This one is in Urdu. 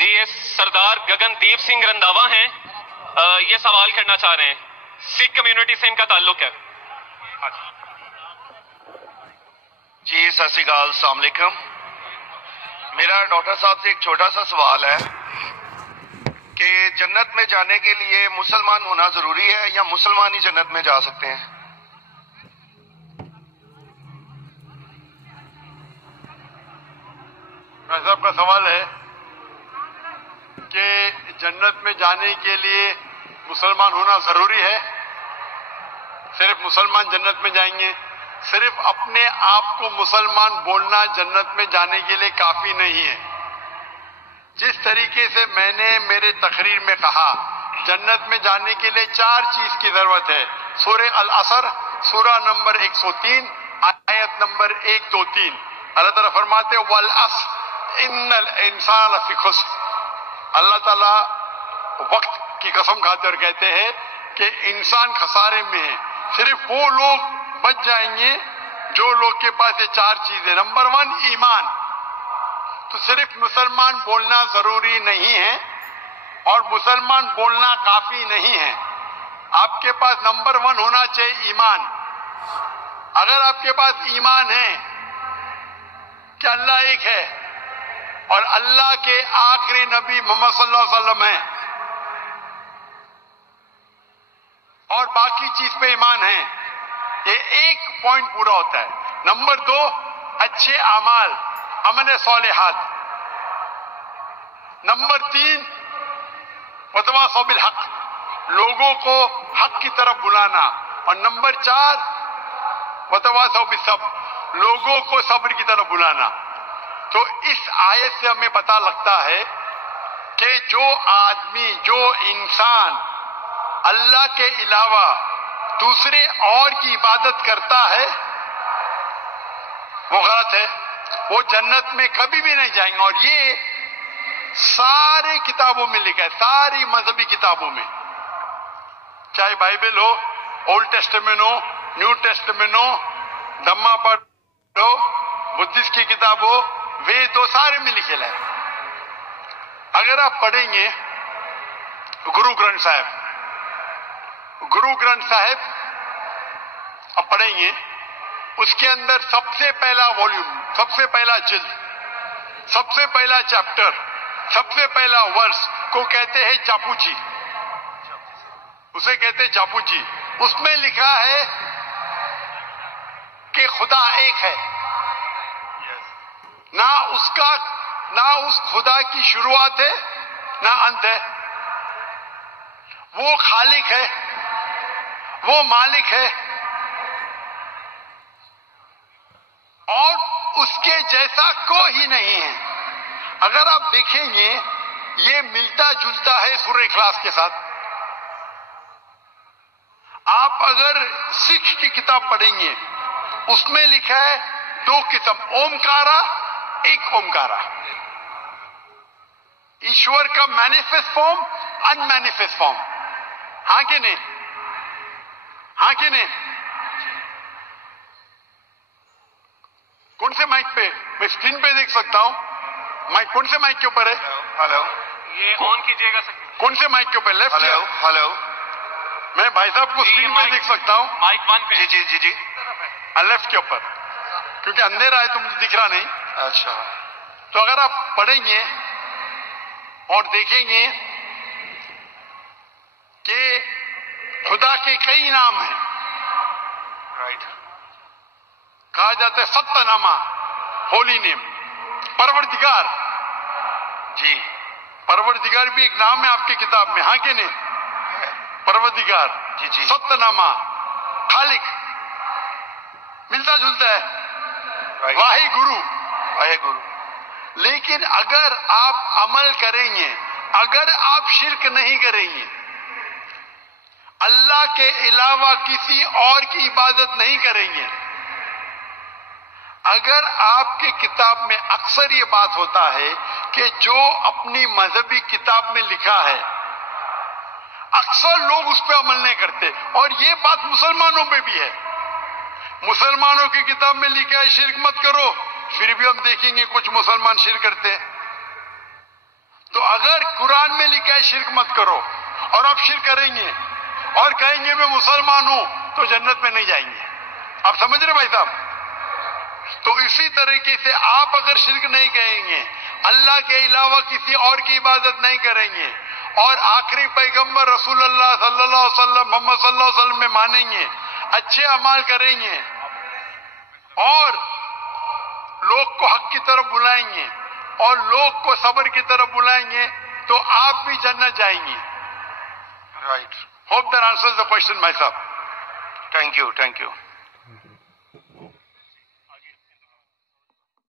جی یہ سردار گگندیپ سنگھ رنداوا ہیں، یہ سوال کرنا چاہ رہے ہیں، سکھ کمیونٹی سے ان کا تعلق ہے۔ جی ست شری اکال، السلام علیکم۔ میرا ڈاکٹر صاحب سے ایک چھوٹا سا سوال ہے کہ جنت میں جانے کے لیے مسلمان ہونا ضروری ہے یا مسلمان ہی جنت میں جا سکتے ہیں؟ صاحب کا سوال ہے کہ جنت میں جانے کے لیے مسلمان ہونا ضروری ہے؟ صرف مسلمان جنت میں جائیں گے؟ صرف اپنے آپ کو مسلمان بولنا جنت میں جانے کے لیے کافی نہیں ہے۔ جس طریقے سے میں نے میرے تقریر میں کہا، جنت میں جانے کے لیے 4 چیز کی ضرورت ہے۔ سورہ العصر، سورہ نمبر 103، آیت نمبر 1، 2، 3، اللہ تعالیٰ فرماتے ہیں والعصر ان الانسان لفی خسر۔ اللہ تعالیٰ وقت کی قسم کھاتے اور کہتے ہیں کہ انسان خسارے میں ہے۔ صرف وہ لوگ بچ جائیں گے جو لوگ کے پاس یہ 4 چیزیں۔ نمبر 1 ایمان، تو صرف مسلمان بولنا ضروری نہیں ہے اور مسلمان بولنا کافی نہیں ہے، آپ کے پاس نمبر 1 ہونا چاہیے ایمان۔ اگر آپ کے پاس ایمان ہے کہ اللہ ایک ہے اور اللہ کے آخری نبی محمد صلی اللہ علیہ وسلم ہیں اور باقی چیز پہ ایمان ہے، یہ ایک پوائنٹ پورا ہوتا ہے۔ نمبر 2 اچھے اعمال، عمل صالحات۔ نمبر 3 وتواصوا بالحق، لوگوں کو حق کی طرف بلانا۔ اور نمبر 4 وتواصوا بالصبر، لوگوں کو صبر کی طرف بلانا۔ تو اس آیت سے ہمیں پتہ لگتا ہے کہ جو آدمی، جو انسان اللہ کے علاوہ دوسرے اور کی عبادت کرتا ہے وہ غلط ہے، وہ جنت میں کبھی بھی نہیں جائیں گے۔ اور یہ سارے کتابوں میں لکھا ہے، ساری مذہبی کتابوں میں، چاہے بائبل ہو، اولڈ ٹیسٹمنٹ ہو، نیو ٹیسٹمنٹ ہو، دھما پڑھ ہو، بدھسٹ کی کتاب ہو، وید ہو، سارے میں لکھے ہے۔ اگر آپ پڑھیں گے گرو گرنتھ صاحب، گرو گرنتھ صاحب آپ پڑھیں گے، اس کے اندر سب سے پہلا والیوم، سب سے پہلا جلد، سب سے پہلا چیپٹر، سب سے پہلا ورس کو کہتے ہیں جاپو جی، اسے کہتے ہیں جاپو جی۔ اس میں لکھا ہے کہ خدا ایک ہے، نہ اس خدا کی شروعات ہے نہ انت ہے، وہ خالق ہے، وہ مالک ہے اور اس کے جیسا کوئی ہی نہیں ہے۔ اگر آپ دیکھیں گے یہ ملتا جلتا ہے سورہ اخلاص کے ساتھ۔ آپ اگر سکھ کی کتاب پڑھیں گے اس میں لکھا ہے 2 قسم، اومکارا، ایک اومکارا، ایشور کا مینیفیسٹ فارم، ان مینیفیسٹ فارم، ہاں کہ نہیں؟ ہاں کہ نہیں؟ کون سے مائک پہ؟ میں اسکرین پہ دیکھ سکتا ہوں، مائک کون سے مائک کے اوپر ہے؟ ہلو، یہ آن کیجیے گا سر۔ کون سے مائک کے اوپر؟ لیفٹ؟ ہلو ہلو، میں بھائی صاحب کو اسکرین پہ دیکھ سکتا ہوں، مائک 1 پہ۔ جی جی جی جی، لیفٹ کے اوپر، کیونکہ اندھیرا ہے تو مجھے دکھ رہا نہیں۔ اچھا، تو اگر آپ پڑھیں گے اور دیکھیں گے کہ خدا کے کئی نام ہیں، رائٹ، کہا جاتا ہے ستہ نامہ، ہولی نیم، پروردگار، جی پروردگار بھی ایک نام ہے آپ کی کتاب میں، ہاں کہ نہیں؟ پروردگار، جی جی، ستہ نامہ، خالق، ملتا جلتا ہے، رائٹ، واہی گرو۔ واہے گرو، لیکن اگر آپ عمل کریں گے، اگر آپ شرک نہیں کریں گے، اللہ کے علاوہ کسی اور کی عبادت نہیں کریں گے، اگر آپ کی کتاب میں اکثر یہ بات ہوتا ہے کہ جو اپنی مذہبی کتاب میں لکھا ہے اکثر لوگ اس پہ عمل نہیں کرتے، اور یہ بات مسلمانوں پہ بھی ہے۔ مسلمانوں کی کتاب میں لکھا ہے شرک مت کرو، پھر بھی ہم دیکھیں گے کچھ مسلمان شرک کرتے ہیں۔ تو اگر قرآن میں لکھا ہے شرک مت کرو اور آپ شرک کریں گے اور کہیں گے میں مسلمان ہوں تو جنت میں نہیں جائیں گے. آپ سمجھ رہے بھائی صاحب؟ تو اسی طریقے سے آپ اگر شرک نہیں کہیں گے، اللہ کے علاوہ کسی اور کی عبادت نہیں کریں گے اور آخری پیغمبر رسول اللہ صلی اللہ علیہ وسلم محمد صلی اللہ علیہ وسلم میں مانیں گے، اچھے اعمال کریں گے اور لوگ کو حق کی طرف بلائیں گے اور لوگ کو صبر کی طرف بلائیں گے تو آپ بھی جنت جائیں گے. Right. Hope that answers the question, my sir. Thank you.